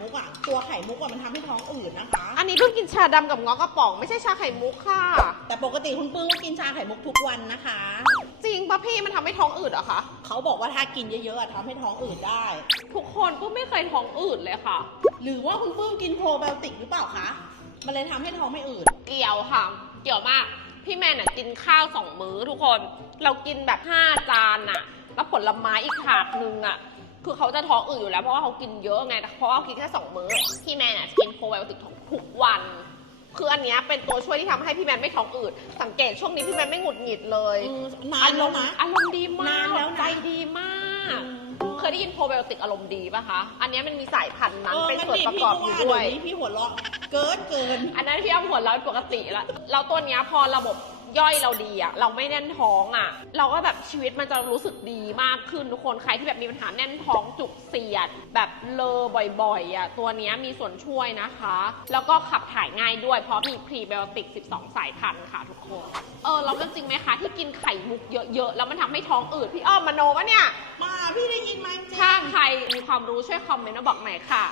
มุกอะ ตัวไข่มุกอะมันทำให้ท้องอืดนะคะ อันนี้เพิ่งกินชาดำกับเงอกระป๋องไม่ใช่ชาไข่มุกค่ะ แต่ปกติคุณปื้มก็กินชาไข่มุกทุกวันนะคะ จริงปะพี่มันทำให้ท้องอืดเหรอคะ เขาบอกว่าถ้ากินเยอะๆอะทำให้ท้องอืดได้ ทุกคนก็ไม่เคยท้องอืดเลยค่ะ หรือว่าคุณปื้มกินโปรไบโอติกหรือเปล่าคะ มันเลยทำให้ท้องไม่อืด เกี่ยวค่ะ เกี่ยวมาก พี่แมนน่ะกินข้าวสองมื้อทุกคน เรากินแบบห้าจานน่ะ แล้วผลไม้อีกถาดนึงอะ คือเขาจะท้องอืดอยู่แล้วเพราะว่าเขากินเยอะไงแต่เพราะว่าเขากินแค่สองมื้อพี่แมนน่ะกินโปรไบโอติกทุกวันคืออันเนี้ยเป็นตัวช่วยที่ทำให้พี่แมนไม่ท้องอืด สังเกตช่วงนี้พี่แมนไม่หงุดหงิดเลยอืมนานแล้วนะ อารมณ์ดีมากนานแล้วนะ ใจดีมาก เคยได้ยินโปรไบโอติกอารมณ์ดีป่ะคะ อันเนี้ยมันมีสายพันธุ์นั้นเป็นส่วนประกอบอยู่ด้วยเดี๋ยวนี้พี่หัวเราะเกินเกิน อันนั้นพี่อ้ำหัวเราะปกติแล้วแล้วตัวเนี้ยพอระบบ ย่อยเราดีอะเราไม่แน่นท้องอะเราก็แบบชีวิตมันจะรู้สึกดีมากขึ้นทุกคนใครที่แบบมีปัญหาแน่นท้องจุกเสียด แบบเลอบ่อยๆอะตัวเนี้ยมีส่วนช่วยนะคะ แล้วก็ขับถ่ายง่ายด้วยเพราะมีพรีไบโอติก 12 สายพันธุ์ค่ะทุกคนเออแล้วมันจริงไหมคะที่กินไข่มุกเยอะๆแล้วมันทำให้ท้องอืดพี่อ้อมมโนปะเนี่ยมาพี่ได้ยินไหมจริงถ้าใครมีความรู้ช่วยคอมเมนต์มาบอกหน่อยค่ะ